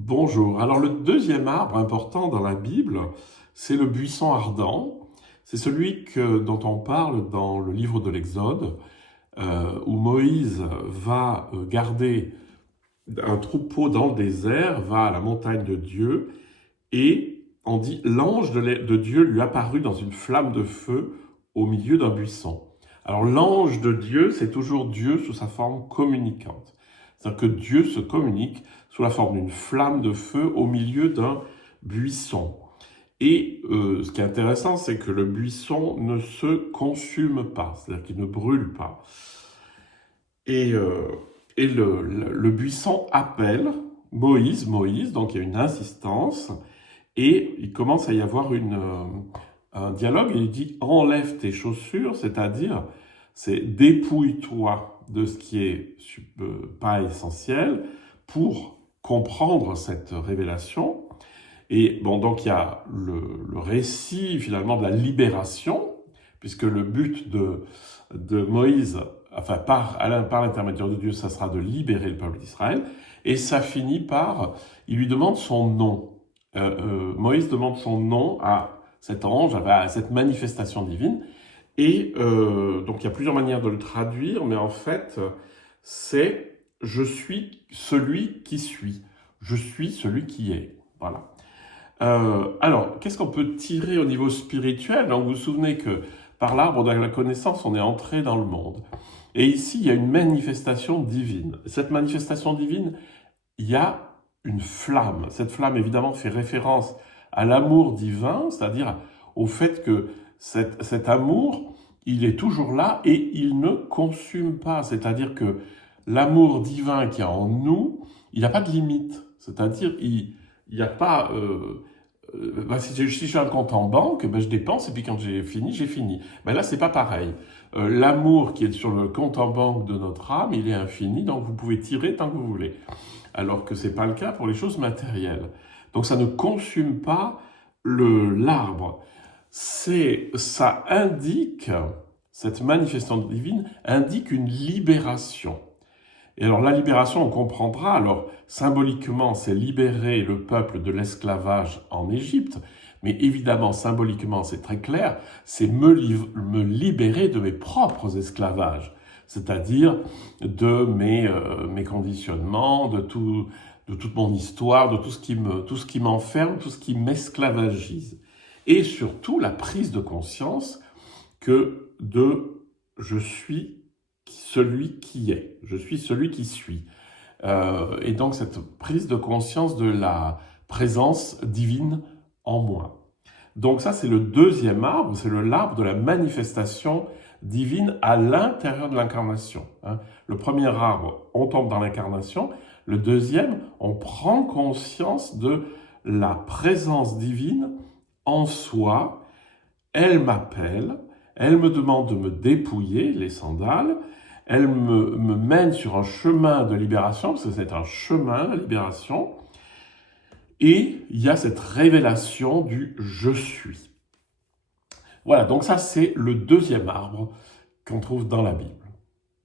Bonjour. Alors le deuxième arbre important dans la Bible, c'est le buisson ardent. C'est celui dont on parle dans le livre de l'Exode, où Moïse va garder un troupeau dans le désert, va à la montagne de Dieu, et on dit l'ange de Dieu lui apparut dans une flamme de feu au milieu d'un buisson. Alors l'ange de Dieu, c'est toujours Dieu sous sa forme communicante. C'est-à-dire que Dieu se communique sous la forme d'une flamme de feu au milieu d'un buisson. Et ce qui est intéressant, c'est que le buisson ne se consume pas, c'est-à-dire qu'il ne brûle pas. Et, le buisson appelle Moïse, donc il y a une insistance, et il commence à y avoir un dialogue, et il dit « enlève tes chaussures », c'est-à-dire c'est dépouille-toi de ce qui est pas essentiel pour comprendre cette révélation. Et bon, donc il y a le récit finalement de la libération, puisque le but de Moïse, enfin par l'intermédiaire de Dieu, ça sera de libérer le peuple d'Israël, et ça finit par, il lui demande son nom. Moïse demande son nom à cet ange, à cette manifestation divine, et donc il y a plusieurs manières de le traduire, mais en fait, c'est « je suis celui qui suis »,« je suis celui qui est ». Voilà. Alors, qu'est-ce qu'on peut tirer au niveau spirituel? Donc, vous vous souvenez que par l'arbre de la connaissance, on est entré dans le monde. Et ici, il y a une manifestation divine. Cette manifestation divine, il y a une flamme. Cette flamme, évidemment, fait référence à l'amour divin, c'est-à-dire au fait que cet amour, il est toujours là et il ne consume pas. C'est-à-dire que l'amour divin qu'il y a en nous, il n'a pas de limite. C'est-à-dire, il n'y a pas... si j'ai un compte en banque, je dépense et puis quand j'ai fini. Là, c'est pas pareil. L'amour qui est sur le compte en banque de notre âme, il est infini, donc vous pouvez tirer tant que vous voulez. Alors que c'est pas le cas pour les choses matérielles. Donc ça ne consume pas l'arbre. Ça indique, cette manifestation divine indique une libération. Et alors la libération, on comprendra, alors symboliquement, c'est libérer le peuple de l'esclavage en Égypte, mais évidemment, symboliquement, c'est très clair, c'est me libérer de mes propres esclavages, c'est-à-dire de mes conditionnements, de toute mon histoire, de tout ce qui m'enferme, tout ce qui m'esclavagise. Et surtout, la prise de conscience que je suis celui qui est, je suis celui qui suis. Et donc cette prise de conscience de la présence divine en moi. Donc ça, c'est le deuxième arbre, c'est l'arbre de la manifestation divine à l'intérieur de l'incarnation. Le premier arbre, on tombe dans l'incarnation. Le deuxième, on prend conscience de la présence divine en soi. Elle m'appelle, elle me demande de me dépouiller les sandales, elle me mène sur un chemin de libération, parce que c'est un chemin, la libération, et il y a cette révélation du « je suis ». Voilà, donc ça c'est le deuxième arbre qu'on trouve dans la Bible.